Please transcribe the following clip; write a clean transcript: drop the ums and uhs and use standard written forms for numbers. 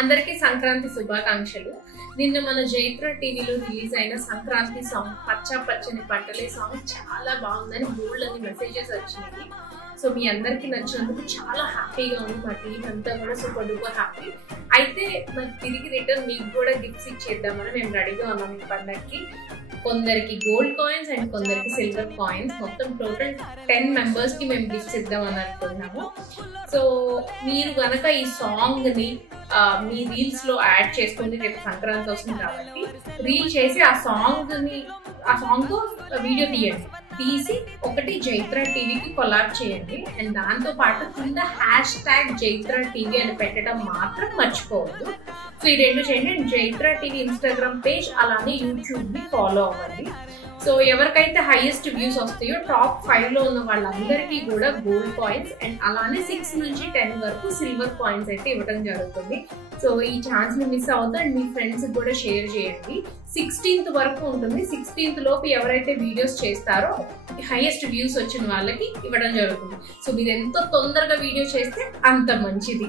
అందరికీ సంక్రాంతి శుభాకాంక్షలు. నిన్న మన జైత్ర టీవీలో రిలీజ్ అయిన సంక్రాంతి సాంగ్ పచ్చా పచ్చని పంటలే సాంగ్ చాలా బాగుందని బోల్డ్ అని మెసేజెస్ వచ్చినాయి. సో మీ అందరికీ నచ్చినందుకు చాలా హ్యాపీగా ఉంది. మా టీం అంతా కూడా సూపర్ డూపర్ హ్యాపీ. అయితే మరి తిరిగి రిటర్న్ మీకు కూడా గిఫ్ట్స్ ఇచ్చేద్దామని మేము రెడీగా ఉన్నాం ఈ పండగకి. కొందరికి గోల్డ్ కాయిన్స్ అండ్ కొందరికి సిల్వర్ కాయిన్స్, మొత్తం టోటల్ 10 మెంబర్స్ కి మేము గిఫ్ట్స్ ఇద్దామని అనుకున్నాము. సో మీరు కనుక ఈ సాంగ్ ని మీ రీల్స్ లో యాడ్ చేసుకుని రేపు సంక్రాంతి వస్తుంది కాబట్టి రీల్ చేసి ఆ సాంగ్ తో వీడియో తీసి ఒకటి జైత్ర టీవీకి కొలాబ్ చేయండి. అండ్ దాంతో పాటు కింద #జైత్ర టీవీ అని పెట్టడం మాత్రం మర్చిపోవద్దు. సో ఈ రెండు చేయండి. అండ్ జైత్ర టీవీ ఇన్స్టాగ్రామ్ పేజ్ అలానే యూట్యూబ్ ని ఫాలో అవ్వండి. సో ఎవరికైతే హైయెస్ట్ వ్యూస్ వస్తాయో టాప్ 5 లో ఉన్న వాళ్ళందరికీ కూడా గోల్డ్ కాయిన్స్ అండ్ అలానే 6 నుంచి 10 వరకు సిల్వర్ కాయిన్స్ అయితే ఇవ్వడం జరుగుతుంది. సో ఈ ఛాన్స్ ని మిస్ అవుతా అండ్ మీ ఫ్రెండ్స్ కూడా షేర్ చేయండి. 16th వరకు ఉంటుంది. 16th లోపు ఎవరైతే వీడియోస్ చేస్తారో హైయెస్ట్ వ్యూస్ వచ్చిన వాళ్ళకి ఇవ్వడం జరుగుతుంది. సో మీరు ఎంత తొందరగా వీడియో చేస్తే అంత మంచిది.